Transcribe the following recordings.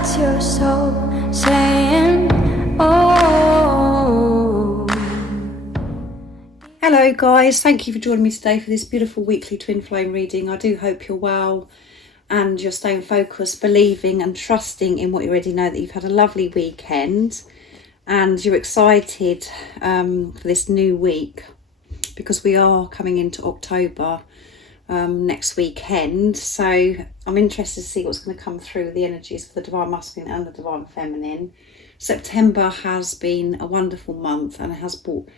That's your soul saying, oh. Hello guys, thank you for joining me today for this beautiful weekly twin flame reading. I do hope you're well and you're staying focused, believing and trusting in what you already know, that you've had a lovely weekend and you're excited for this new week, because we are coming into October next weekend. So I'm interested to see what's going to come through the energies for the Divine Masculine and the Divine Feminine. September has been a wonderful month and it has brought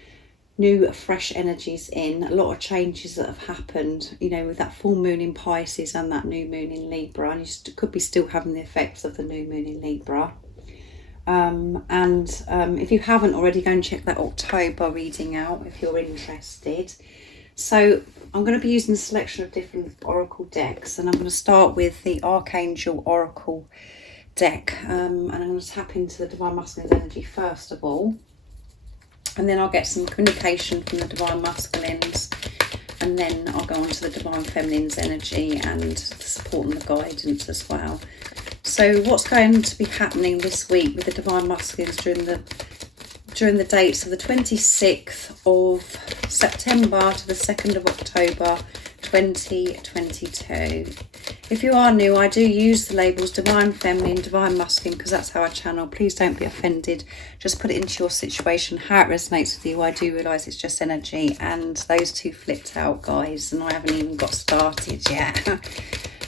new fresh energies in, a lot of changes that have happened, you know, with that full moon in Pisces and that new moon in Libra, and you could be still having the effects of the new moon in Libra. If you haven't already, go and check that October reading out if you're interested. So I'm going to be using a selection of different oracle decks, and I'm going to start with the Archangel Oracle deck, and I'm going to tap into the Divine Masculine's energy first of all, and then I'll get some communication from the Divine Masculines, and then I'll go on to the Divine Feminine's energy and the support and the guidance as well. So what's going to be happening this week with the Divine Masculines during the dates of the 26th of September to the 2nd of October 2022. If you are new, I do use the labels Divine Feminine, Divine Masculine, because that's how I channel. Please don't be offended. Just put it into your situation, how it resonates with you. I do realise it's just energy, and those two flipped out, guys, and I haven't even got started yet.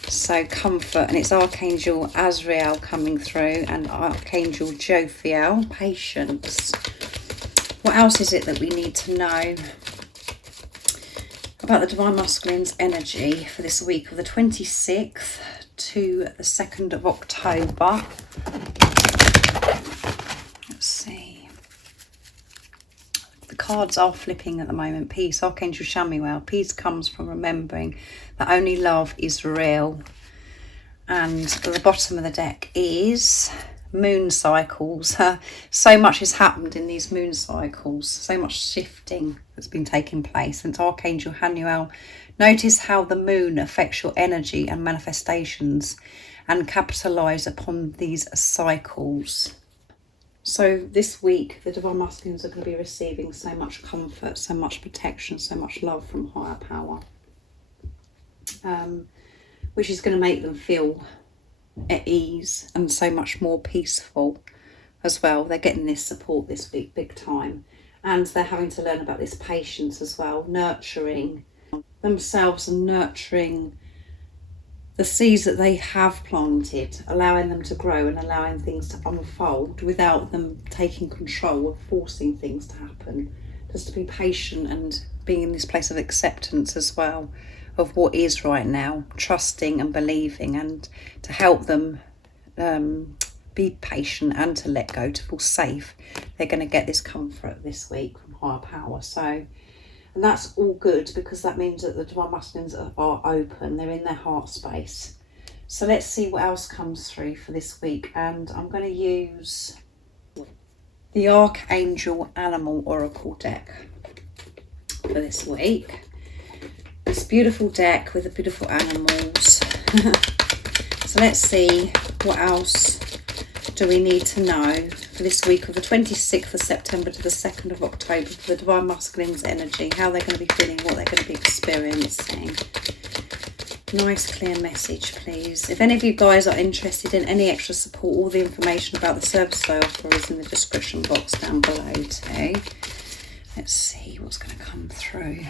So comfort, and it's Archangel Azrael coming through and Archangel Jophiel, patience. What else is it that we need to know about the Divine Masculine's energy for this week of the 26th to the 2nd of October? Let's see. The cards are flipping at the moment. Peace, Archangel Chamuel. Peace comes from remembering that only love is real. And at the bottom of the deck is moon cycles. So much has happened in these moon cycles, so much shifting that's been taking place. And it's Archangel Hanuel. Notice how the moon affects your energy and manifestations, and capitalize upon these cycles. So this week the Divine Masculines are going to be receiving so much comfort, so much protection, so much love from higher power, which is going to make them feel at ease and so much more peaceful as well. They're getting this support this week big time, and they're having to learn about this patience as well, nurturing themselves and nurturing the seeds that they have planted, allowing them to grow and allowing things to unfold without them taking control or forcing things to happen. Just to be patient and being in this place of acceptance as well of what is right now, trusting and believing, and to help them be patient and to let go, to feel safe. They're going to get this comfort this week from higher power. So, and that's all good, because that means that the Divine Masculines are open, they're in their heart space. So let's see what else comes through for this week, and I'm going to use the Archangel Animal Oracle deck for this week. This beautiful deck with the beautiful animals. So let's see what else do we need to know for this week of the 26th of September to the 2nd of October for the Divine Masculine's energy, how they're going to be feeling, what they're going to be experiencing. Nice clear message, please. If any of you guys are interested in any extra support, all the information about the services I offer is in the description box down below too. Let's see what's going to come through.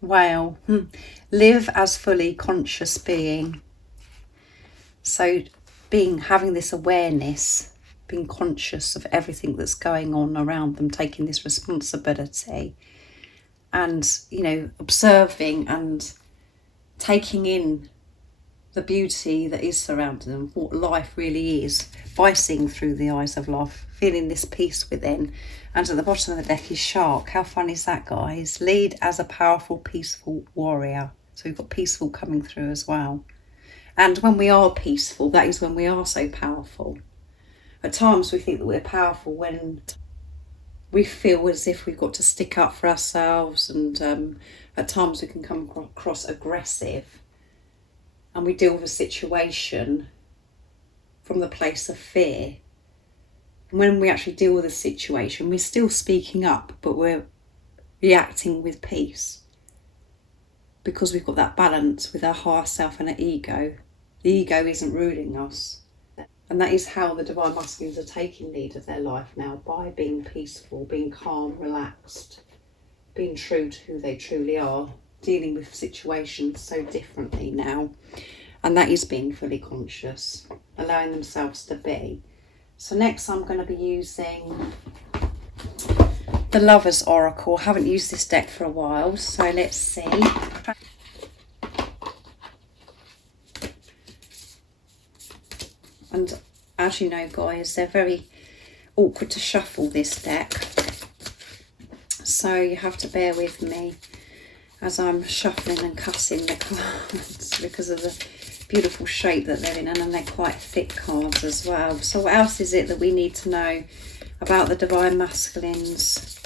Wow. Live as fully conscious being. So having this awareness, being conscious of everything that's going on around them, taking this responsibility, and, you know, observing and taking in the beauty that is surrounding them, what life really is, by seeing through the eyes of love, feeling this peace within. And at the bottom of the deck is Shark. How fun is that, guys? Lead as a powerful, peaceful warrior. So we've got peaceful coming through as well. And when we are peaceful, that is when we are so powerful. At times we think that we're powerful when we feel as if we've got to stick up for ourselves, and at times we can come across aggressive, and we deal with a situation from the place of fear. And when we actually deal with a situation, we're still speaking up, but we're reacting with peace, because we've got that balance with our higher self and our ego. The ego isn't ruling us. And that is how the Divine Masculines are taking lead of their life now, by being peaceful, being calm, relaxed, being true to who they truly are, dealing with situations so differently now. And that is being fully conscious, allowing themselves to be. So next I'm going to be using the Lover's Oracle. I haven't used this deck for a while, so let's see. And as you know, guys, they're very awkward to shuffle this deck, so you have to bear with me as I'm shuffling and cutting the cards because of the beautiful shape that they're in, and they're quite thick cards as well. So what else is it that we need to know about the Divine Masculines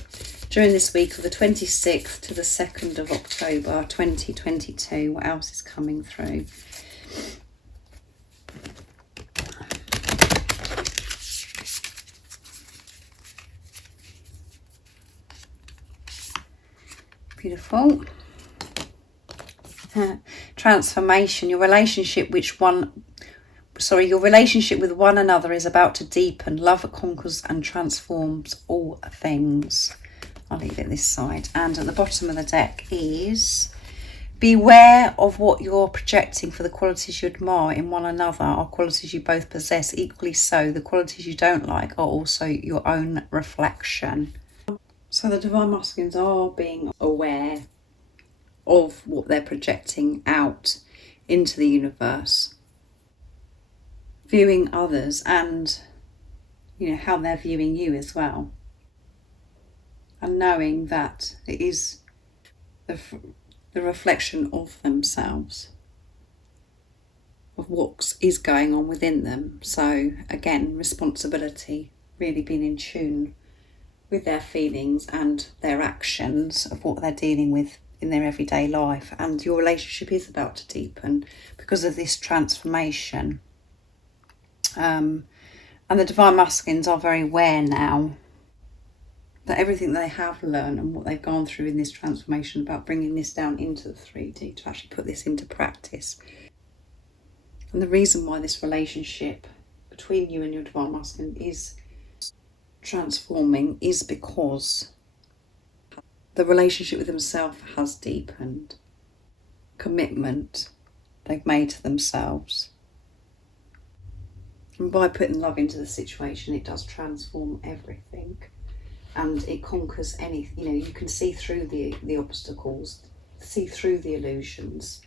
during this week of the 26th to the 2nd of October 2022? What else is coming through? Beautiful. Transformation. Your relationship with one another is about to deepen. Love conquers and transforms all things. I'll leave it this side. And at the bottom of the deck is: beware of what you're projecting, for the qualities you admire in one another are qualities you both possess. Equally so, the qualities you don't like are also your own reflection. So the Divine Masculines are being aware of what they're projecting out into the universe, viewing others, and how they're viewing you as well, and knowing that it is the reflection of themselves, of what is going on within them. So again, responsibility, really being in tune with their feelings and their actions of what they're dealing with in their everyday life. And your relationship is about to deepen because of this transformation. And the Divine Masculines are very aware now that everything they have learned and what they've gone through in this transformation, about bringing this down into the 3D, to actually put this into practice. And the reason why this relationship between you and your Divine Masculine is transforming is because the relationship with themselves has deepened. Commitment they've made to themselves. And by putting love into the situation, it does transform everything. And it conquers anything. You can see through the obstacles, see through the illusions.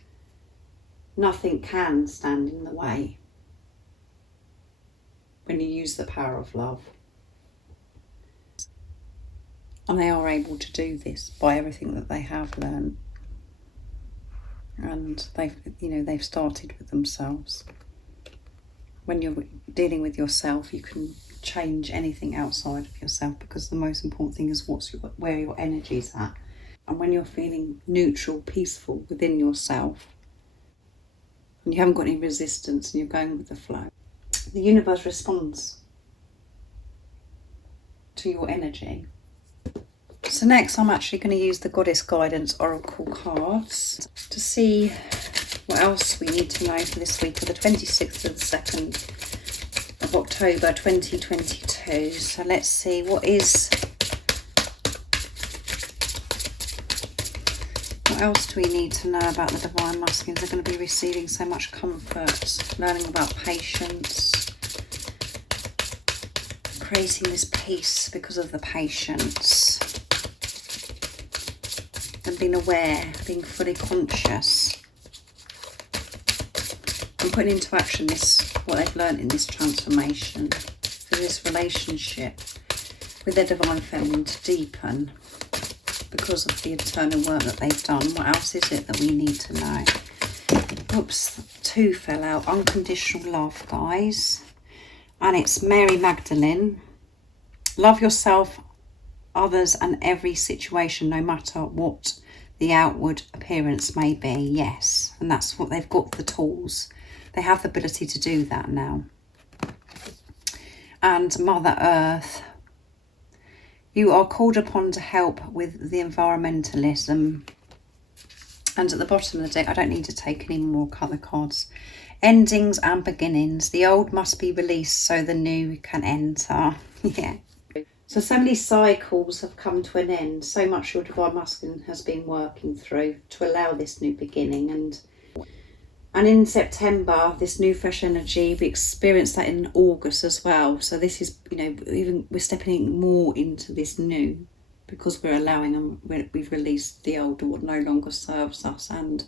Nothing can stand in the way when you use the power of love. And they are able to do this by everything that they have learned. And they've started with themselves. When you're dealing with yourself, you can change anything outside of yourself, because the most important thing is where your energy's at. And when you're feeling neutral, peaceful within yourself, and you haven't got any resistance and you're going with the flow, the universe responds to your energy. So next I'm actually going to use the Goddess Guidance Oracle cards to see what else we need to know for this week of the 26th to the 2nd of October 2022. So let's see, what else do we need to know about the Divine Masculines? They're going to be receiving so much comfort, learning about patience, creating this peace because of the patience, and being aware, being fully conscious, and putting into action what they've learned in this transformation, for this relationship with their Divine Feminine to deepen because of the internal work that they've done. What else is it that we need to know? Oops, 2 fell out. Unconditional love, guys. And it's Mary Magdalene. Love yourself others and every situation, no matter what the outward appearance may be. Yes, and that's what they've got, the tools. They have the ability to do that now. And Mother Earth, you are called upon to help with the environmentalism. And at the bottom of the deck, I don't need to take any more colour cards. Endings and beginnings. The old must be released so the new can enter. Yeah. So many cycles have come to an end. So much your Divine Masculine has been working through to allow this new beginning. And in September, this new fresh energy, we experienced that in August as well. So this is, even we're stepping more into this new, because we're allowing them, we've released the old, what no longer serves us. And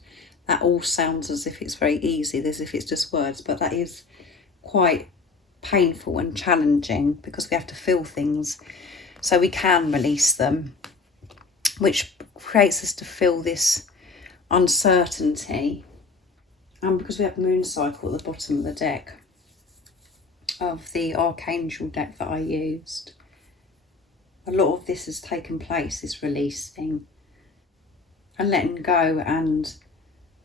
that all sounds as if it's very easy, as if it's just words, but that is quite painful and challenging, because we have to feel things so we can release them, which creates us to feel this uncertainty. And because we have moon cycle at the bottom of the deck of the Archangel deck that I used, a lot of this has taken place, this releasing and letting go and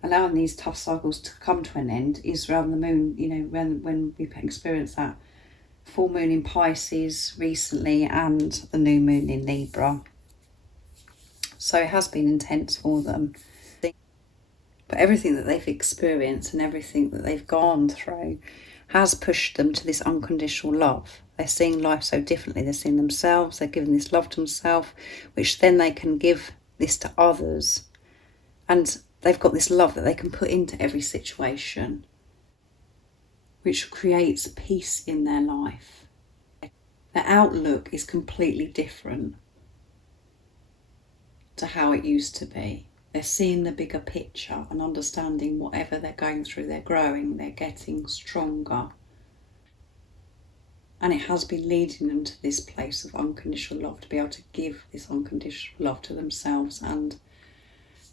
allowing these tough cycles to come to an end is around the moon, when we've experienced that full moon in Pisces recently and the new moon in Libra. So it has been intense for them. But everything that they've experienced and everything that they've gone through has pushed them to this unconditional love. They're seeing life so differently. They're seeing themselves. They're giving this love to themselves, which then they can give this to others. And they've got this love that they can put into every situation, which creates peace in their life. Their outlook is completely different to how it used to be. They're seeing the bigger picture and understanding whatever they're going through. They're growing, they're getting stronger. And it has been leading them to this place of unconditional love, to be able to give this unconditional love to themselves and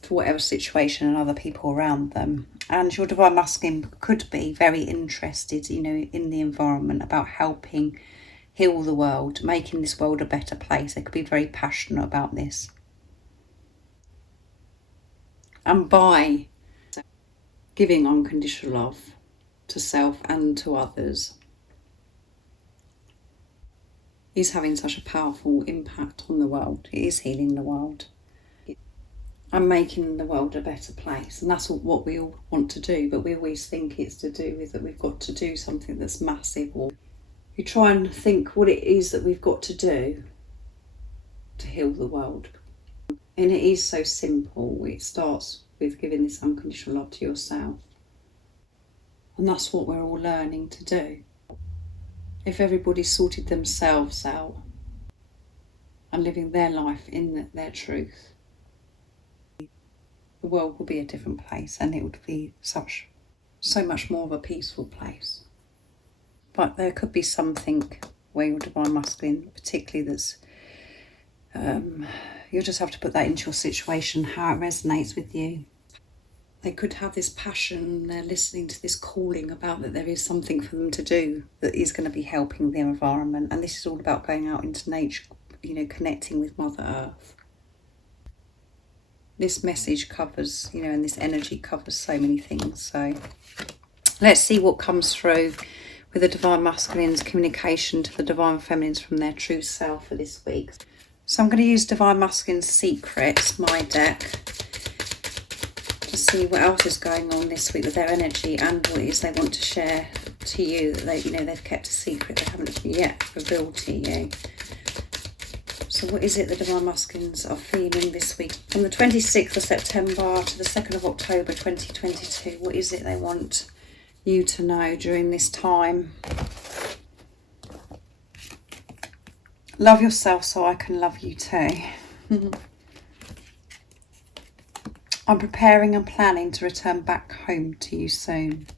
to whatever situation and other people around them. And your Divine Masculine could be very interested, in the environment, about helping heal the world, making this world a better place. They could be very passionate about this. And by giving unconditional love to self and to others, is having such a powerful impact on the world. It is healing the world and making the world a better place. And that's what we all want to do, but we always think it's to do with that we've got to do something that's massive, or we try and think what it is that we've got to do to heal the world. And it is so simple. It starts with giving this unconditional love to yourself. And that's what we're all learning to do. If everybody sorted themselves out and living their life in their truth, the world will be a different place, and it would be so much more of a peaceful place. But there could be something where your Divine Masculine, particularly, that's you'll just have to put that into your situation, how it resonates with you. They could have this passion, they're listening to this calling about that there is something for them to do that is going to be helping their environment. And this is all about going out into nature, connecting with Mother Earth. This message covers, and this energy covers so many things. So let's see what comes through with the Divine Masculines' communication to the Divine Feminines from their true self for this week. So I'm going to use Divine Masculine's Secrets, my deck, to see what else is going on this week with their energy and what it is they want to share to you that they've kept a secret, they haven't yet revealed to you. So what is it the Divine Masculines are feeling this week? From the 26th of September to the 2nd of October 2022, what is it they want you to know during this time? Love yourself so I can love you too. I'm preparing and planning to return back home to you soon.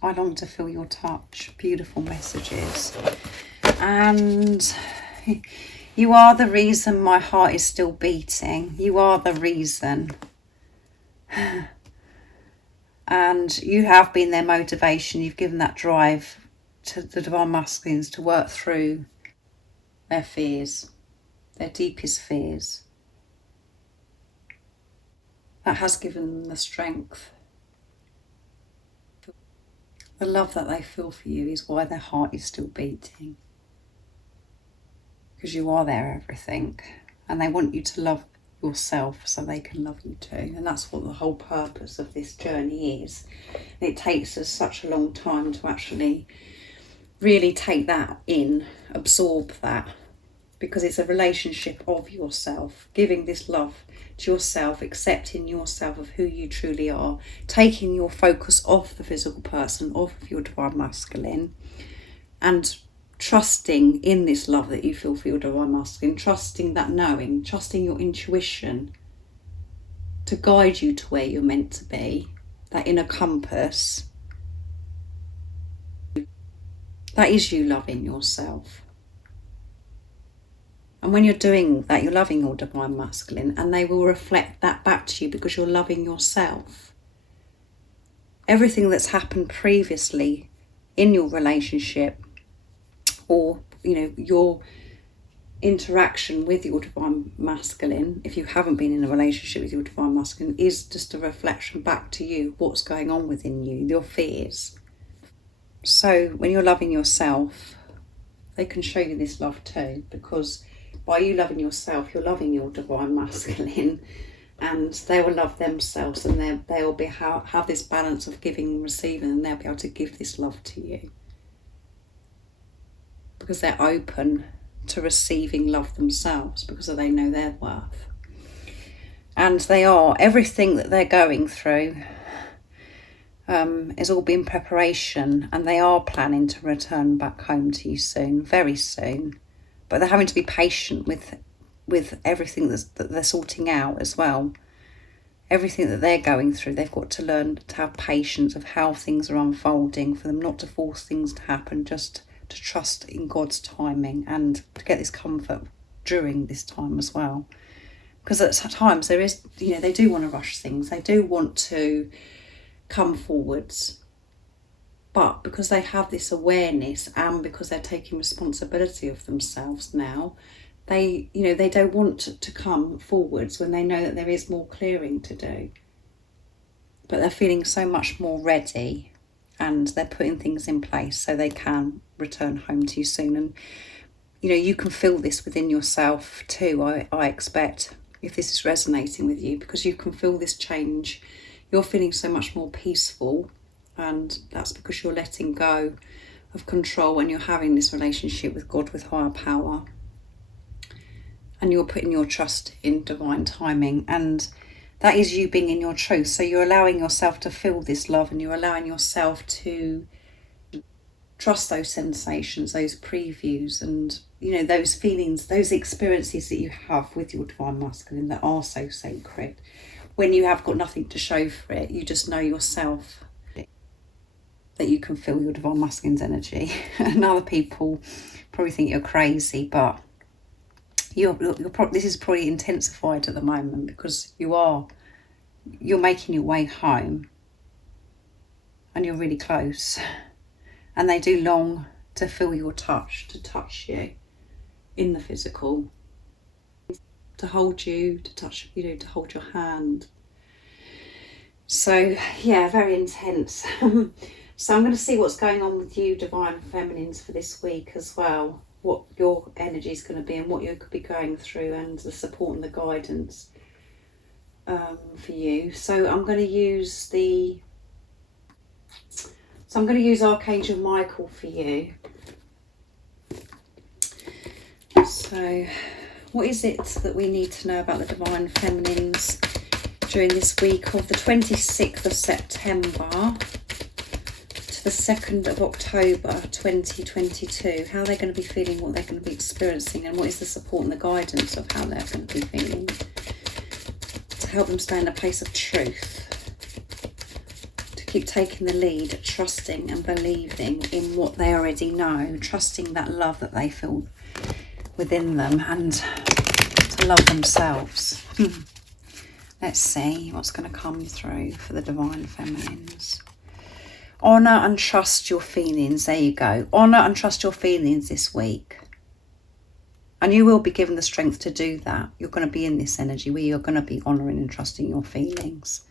I long to feel your touch. Beautiful messages. And you are the reason my heart is still beating. You are the reason. And you have been their motivation. You've given that drive to the Divine Masculines to work through their fears, their deepest fears. That has given them the strength. The love that they feel for you is why their heart is still beating. Because you are their everything. And they want you to love yourself so they can love you too. And that's what the whole purpose of this journey is. And it takes us such a long time to actually really take that in, absorb that. Because it's a relationship of yourself, giving this love to yourself, accepting yourself of who you truly are, taking your focus off the physical person, off of your divine masculine, and trusting in this love that you feel for your divine masculine, trusting that knowing, trusting your intuition to guide you to where you're meant to be, that inner compass. That is you loving yourself. And when you're doing that, you're loving your divine masculine, and they will reflect that back to you because you're loving yourself. Everything that's happened previously in your relationship, or your interaction with your divine masculine, if you haven't been in a relationship with your divine masculine, is just a reflection back to you, what's going on within you, your fears. So when you're loving yourself, they can show you this love too, because by you loving yourself, you're loving your divine masculine, and they will love themselves, and they'll have this balance of giving and receiving, and they'll be able to give this love to you because they're open to receiving love themselves, because they know their worth. And they are, everything that they're going through is all been preparation, and they are planning to return back home to you soon, very soon. But they're having to be patient with everything that they're sorting out as well. Everything that they're going through, they've got to learn to have patience of how things are unfolding, for them not to force things to happen, just to trust in God's timing, and to get this comfort during this time as well. Because at times there is, they do want to rush things. They do want to come forwards. But because they have this awareness, and because they're taking responsibility of themselves now, they don't want to come forwards when they know that there is more clearing to do. But they're feeling so much more ready, and they're putting things in place so they can return home to you soon. And you can feel this within yourself too, I expect, if this is resonating with you, because you can feel this change. You're feeling so much more peaceful. And that's because you're letting go of control, and you're having this relationship with God, with higher power. And you're putting your trust in divine timing. And that is you being in your truth. So you're allowing yourself to feel this love, and you're allowing yourself to trust those sensations, those previews, and those feelings, those experiences that you have with your divine masculine that are so sacred. When you have got nothing to show for it, you just know yourself that you can feel your divine masculine's energy. And other people probably think you're crazy, but this is probably intensified at the moment, because you're making your way home, and you're really close, and they do long to feel your touch, to touch you in the physical, to hold you, to touch, to hold your hand. So yeah, very intense. So I'm going to see what's going on with you, divine feminines, for this week as well. What your energy is going to be, and what you could be going through, and the support and the guidance for you. So I'm going to use Archangel Michael for you. So what is it that we need to know about the divine feminines during this week of the 26th of September the 2nd of October 2022, how they're going to be feeling, what they're going to be experiencing, and what is the support and the guidance of how they're going to be feeling, to help them stay in a place of truth, to keep taking the lead, trusting and believing in what they already know, trusting that love that they feel within them, and to love themselves. Let's see what's going to come through for the divine feminines. Honour and trust your feelings. There you go. Honour and trust your feelings this week. And you will be given the strength to do that. You're going to be in this energy where you're going to be honouring and trusting your feelings.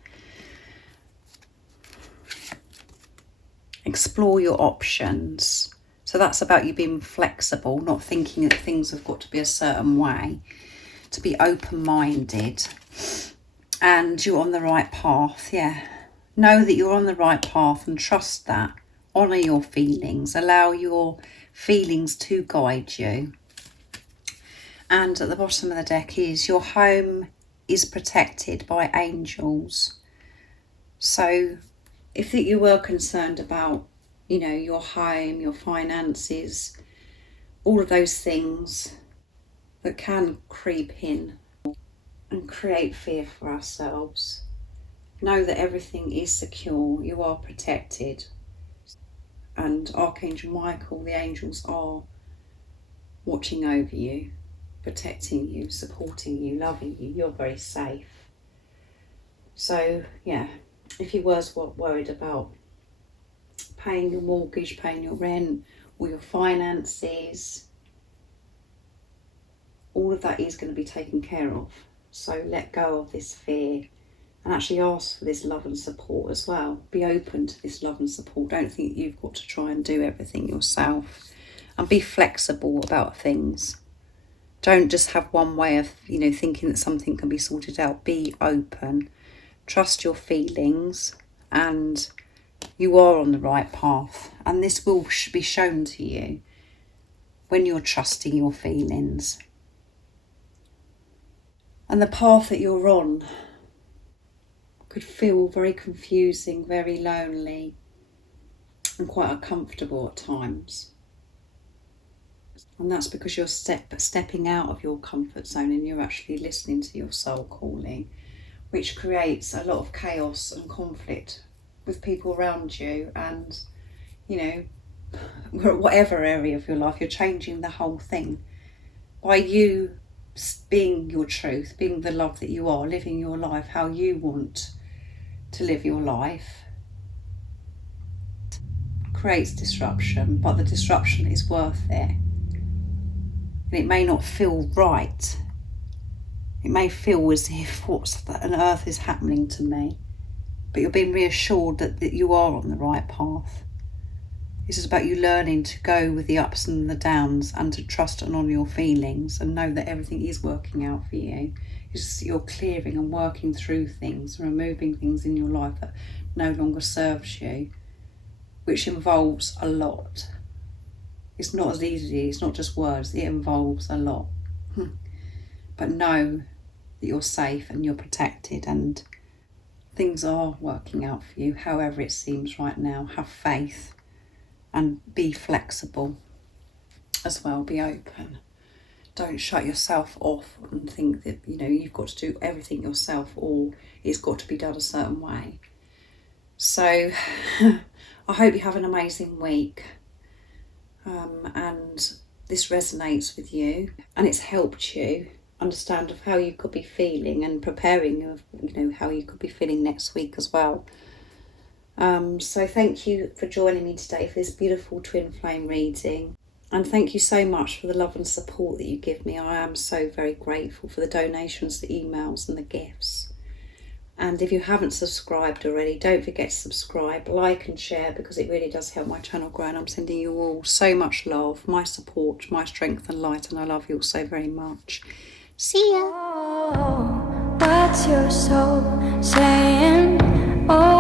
Explore your options. So that's about you being flexible, not thinking that things have got to be a certain way. To be open-minded. And you're on the right path, yeah. Know that you're on the right path and trust that. Honour your feelings. Allow your feelings to guide you. And at the bottom of the deck is your home is protected by angels. So if you were concerned about, you know, your home, your finances, all of those things that can creep in and create fear for ourselves, know that everything is secure. You are protected. And Archangel Michael, the angels, are watching over you, protecting you, supporting you, loving you. You're very safe. So, yeah, if you was worried about paying your mortgage, paying your rent, or your finances, all of that is going to be taken care of. So let go of this fear and actually ask for this love and support as well. Be open to this love and support. Don't think you've got to try and do everything yourself. And be flexible about things. Don't just have one way of, you know, thinking that something can be sorted out. Be open. Trust your feelings, and you are on the right path. And this will be shown to you when you're trusting your feelings. And the path that you're on could feel very confusing, very lonely, and quite uncomfortable at times. And that's because you're stepping out of your comfort zone and you're actually listening to your soul calling, which creates a lot of chaos and conflict with people around you. And, you know, whatever area of your life, you're changing the whole thing by you being your truth, being the love that you are, living your life how you want to live your life. Creates disruption, but the disruption is worth it. And it may not feel right. It may feel as if what on earth is happening to me, but you're being reassured that you are on the right path. This is about you learning to go with the ups and the downs and to trust and honour your feelings and know that everything is working out for you. It's just you're clearing and working through things, removing things in your life that no longer serves you, which involves a lot. It's not as easy, it's not just words, it involves a lot. But know that you're safe and you're protected and things are working out for you, however it seems right now. Have faith. And be flexible as well, be open. Don't shut yourself off and think that, you know, you've got to do everything yourself or it's got to be done a certain way. So I hope you have an amazing week and this resonates with you and it's helped you understand of how you could be feeling and preparing of, you know, how you could be feeling next week as well. So thank you for joining me today for this beautiful twin flame reading, and thank you so much for the love and support that you give me. I am so very grateful for the donations, the emails and the gifts. And if you haven't subscribed already, don't forget to subscribe, like and share, because it really does help my channel grow. And I'm sending you all so much love, my support, my strength and light, and I love you all so very much. See ya. Oh, what's your soul saying? Oh,